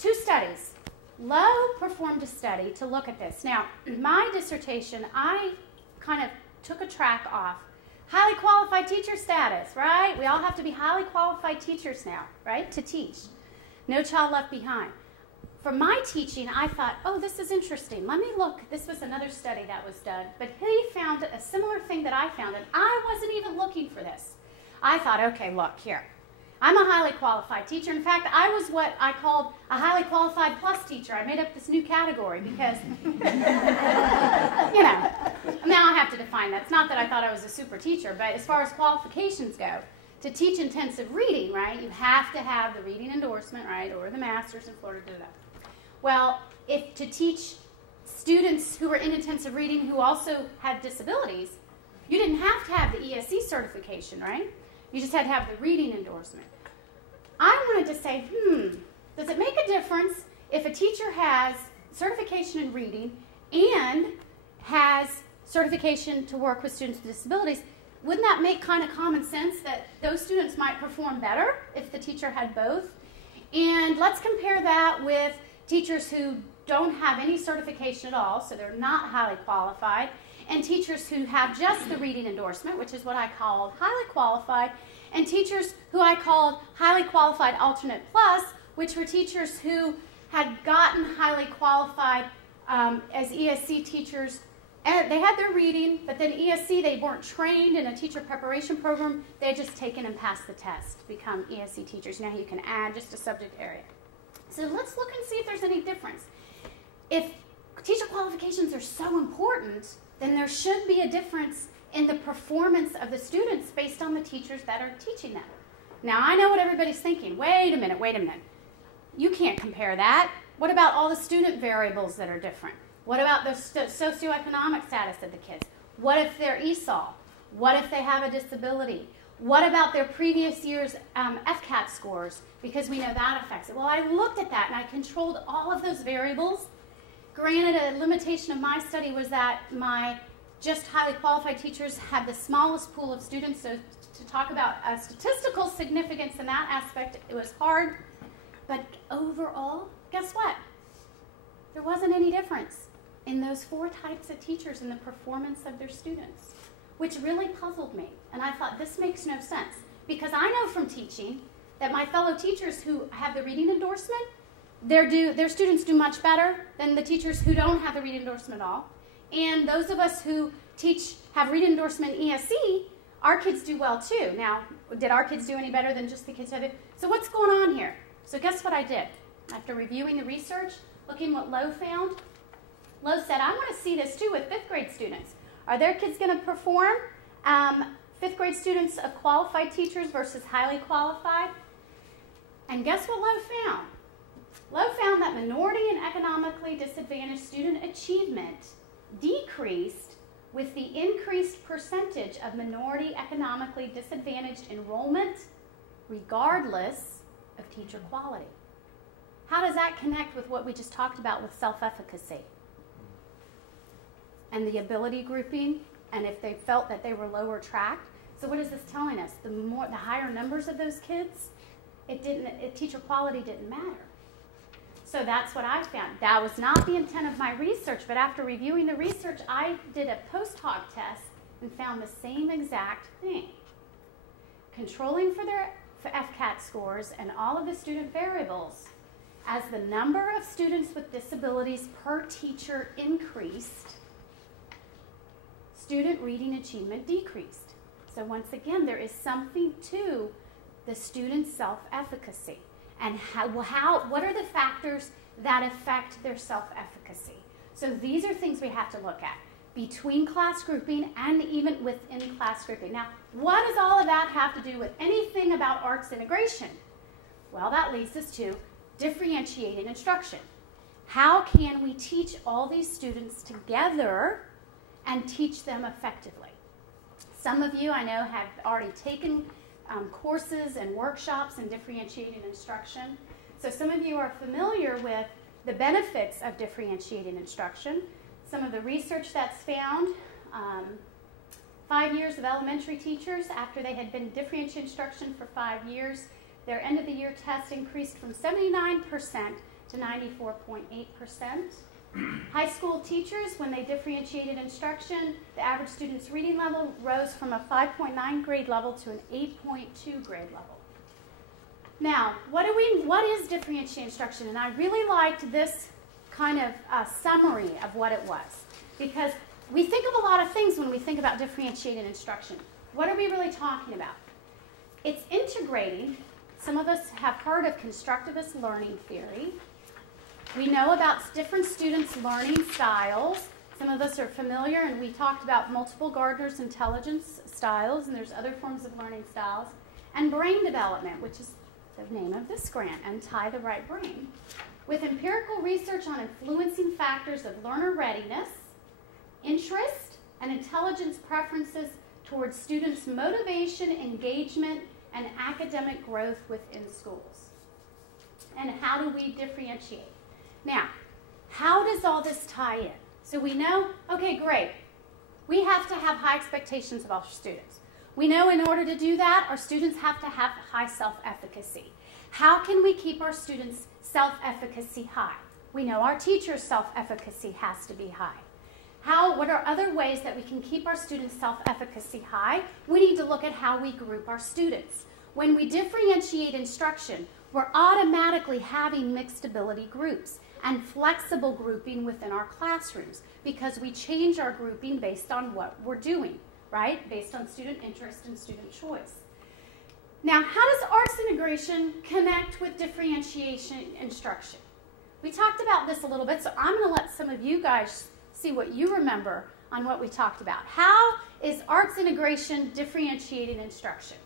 two studies. Lowe performed a study to look at this. Now, my dissertation, I kind of took a track off. Highly qualified teacher status, right? We all have to be highly qualified teachers now, right, to teach. No child left behind. For my teaching, I thought, oh, this is interesting. Let me look. This was another study that was done. But he found a similar thing that I found, and I wasn't even looking for this. I thought, okay, look, here. I'm a highly qualified teacher. In fact, I was what I called a highly qualified plus teacher. I made up this new category because, you know, now I have to define that. It's not that I thought I was a super teacher, but as far as qualifications go, to teach intensive reading, right, you have to have the reading endorsement, right, or the master's in Florida. Well, if to teach students who were in intensive reading who also had disabilities, you didn't have to have the ESE certification, right? You just had to have the reading endorsement. I wanted to say, does it make a difference if a teacher has certification in reading and has certification to work with students with disabilities? Wouldn't that make kind of common sense that those students might perform better if the teacher had both? And let's compare that with teachers who don't have any certification at all, so they're not highly qualified, and teachers who have just the reading endorsement, which is what I called highly qualified, and teachers who I called highly qualified alternate plus, which were teachers who had gotten highly qualified as ESC teachers. And they had their reading, but then ESC, they weren't trained in a teacher preparation program. They had just taken and passed the test to become ESC teachers. Now you can add just a subject area. So let's look and see if there's any difference. If teacher qualifications are so important, then there should be a difference in the performance of the students based on the teachers that are teaching them. Now, I know what everybody's thinking. Wait a minute. You can't compare that. What about all the student variables that are different? What about the socioeconomic status of the kids? What if they're ESOL? What if they have a disability? What about their previous year's FCAT scores? Because we know that affects it. Well, I looked at that, and I controlled all of those variables. Granted, a limitation of my study was that my just highly qualified teachers had the smallest pool of students, so to talk about statistical significance in that aspect, it was hard. But overall, guess what? There wasn't any difference in those four types of teachers in the performance of their students, which really puzzled me. And I thought, this makes no sense. Because I know from teaching that my fellow teachers who have the reading endorsement, their students do much better than the teachers who don't have the reading endorsement at all. And those of us who have reading endorsement ESE, our kids do well too. Now, did our kids do any better than just the kids that did? So what's going on here? So guess what I did? After reviewing the research, looking what Lowe found, Lowe said, I want to see this too with fifth grade students. Are their kids going to perform? Fifth grade students of qualified teachers versus highly qualified? And guess what Lowe found? Lowe found that minority and economically disadvantaged student achievement decreased with the increased percentage of minority economically disadvantaged enrollment regardless of teacher quality. How does that connect with what we just talked about with self-efficacy? And the ability grouping, and if they felt that they were lower tracked. So what is this telling us? The higher numbers of those kids, teacher quality didn't matter. So that's what I found. That was not the intent of my research, but after reviewing the research, I did a post hoc test and found the same exact thing. Controlling for their FCAT scores and all of the student variables, as the number of students with disabilities per teacher increased, student reading achievement decreased. So once again, there is something to the student's self-efficacy. And what are the factors that affect their self-efficacy? So these are things we have to look at between class grouping and even within class grouping. Now, what does all of that have to do with anything about arts integration? Well, that leads us to differentiated instruction. How can we teach all these students together and teach them effectively? Some of you I know have already taken courses and workshops in differentiated instruction. So some of you are familiar with the benefits of differentiated instruction. Some of the research that's found, 5 years of elementary teachers, after they had been differentiated instruction for 5 years, their end of the year test increased from 79% to 94.8%. High school teachers, when they differentiated instruction, the average student's reading level rose from a 5.9 grade level to an 8.2 grade level. Now, what is differentiated instruction? And I really liked this kind of summary of what it was, because we think of a lot of things when we think about differentiated instruction. What are we really talking about? It's integrating. Some of us have heard of constructivist learning theory. We know about different students' learning styles. Some of us are familiar, and we talked about multiple Gardner's intelligence styles, and there's other forms of learning styles. And brain development, which is the name of this grant, Untie the Right Brain, with empirical research on influencing factors of learner readiness, interest, and intelligence preferences towards students' motivation, engagement, and academic growth within schools. And how do we differentiate? Now, how does all this tie in? So we know, okay, great. We have to have high expectations of our students. We know in order to do that, our students have to have high self-efficacy. How can we keep our students' self-efficacy high? We know our teachers' self-efficacy has to be high. What are other ways that we can keep our students' self-efficacy high? We need to look at how we group our students. When we differentiate instruction, we're automatically having mixed ability groups and flexible grouping within our classrooms, because we change our grouping based on what we're doing, right? Based on student interest and student choice. Now, how does arts integration connect with differentiation instruction? We talked about this a little bit, so I'm going to let some of you guys see what you remember on what we talked about. How is arts integration differentiating instruction?